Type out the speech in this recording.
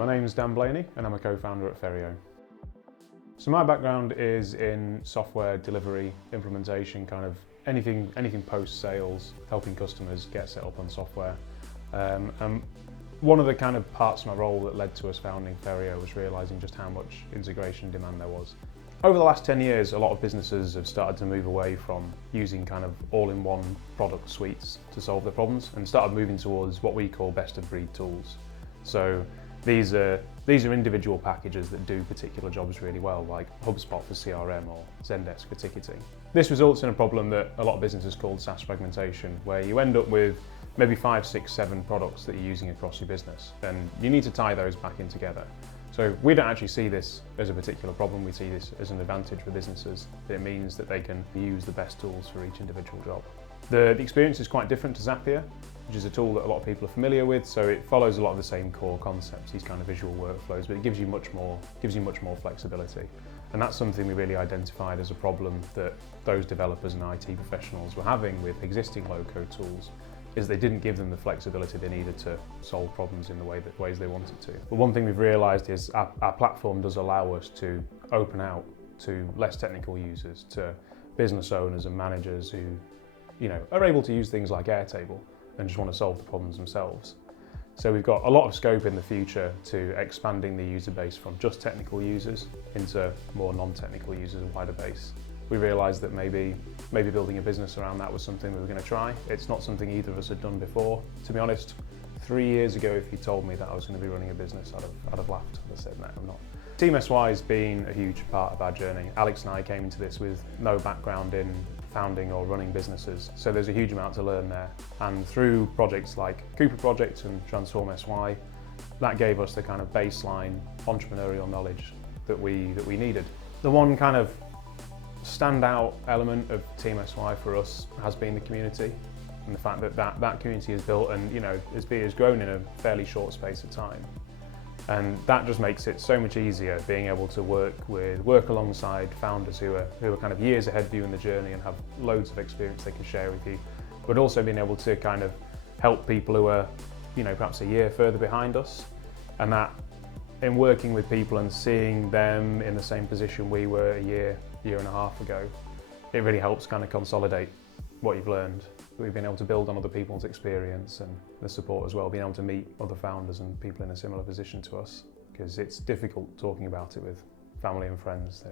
My name is Dan Blaney and I'm a co-founder at Ferio. So my background is in software delivery, implementation, kind of anything post-sales, helping customers get set up on software. And one of the kind of parts of my role that led to us founding Ferio was realising just how much integration demand there was. Over the last 10 years, a lot of businesses have started to move away from using kind of all-in-one product suites to solve their problems and started moving towards what we call best-of-breed tools. So these are individual packages that do particular jobs really well, like HubSpot for CRM or Zendesk for ticketing. This results in a problem that a lot of businesses call SaaS fragmentation, where you end up with maybe 5, 6, 7 products that you're using across your business, and you need to tie those back in together. So we don't actually see this as a particular problem, we see this as an advantage for businesses. It means that they can use the best tools for each individual job. The experience is quite different to Zapier, which is a tool that a lot of people are familiar with, so it follows a lot of the same core concepts, these kind of visual workflows, but it gives you much more flexibility. And that's something we really identified as a problem that those developers and IT professionals were having with existing low-code tools, is they didn't give them the flexibility they needed to solve problems in the ways they wanted to. But one thing we've realised is our platform does allow us to open out to less technical users, to business owners and managers who, are able to use things like Airtable and just want to solve the problems themselves. So we've got a lot of scope in the future to expanding the user base from just technical users into more non-technical users, a wider base. We realised that maybe building a business around that was something we were going to try. It's not something either of us had done before. To be honest, 3 years ago, if you told me that I was going to be running a business, I'd have laughed. I'd have said, no, I'm not. Team SY has been a huge part of our journey. Alex and I came into this with no background in founding or running businesses, so there's a huge amount to learn there. And through projects like Cooper Project and Transform SY, that gave us the kind of baseline entrepreneurial knowledge that we needed. The one kind of standout element of Team SY for us has been the community, and the fact that community is built and has grown in a fairly short space of time. And that just makes it so much easier being able to work alongside founders who are kind of years ahead of you in the journey and have loads of experience they can share with you, but also being able to kind of help people who are, perhaps a year further behind us. And that in working with people and seeing them in the same position we were a year and a half ago, it really helps kind of consolidate what you've learned. We've been able to build on other people's experience and the support as well, being able to meet other founders and people in a similar position to us, because it's difficult talking about it with family and friends.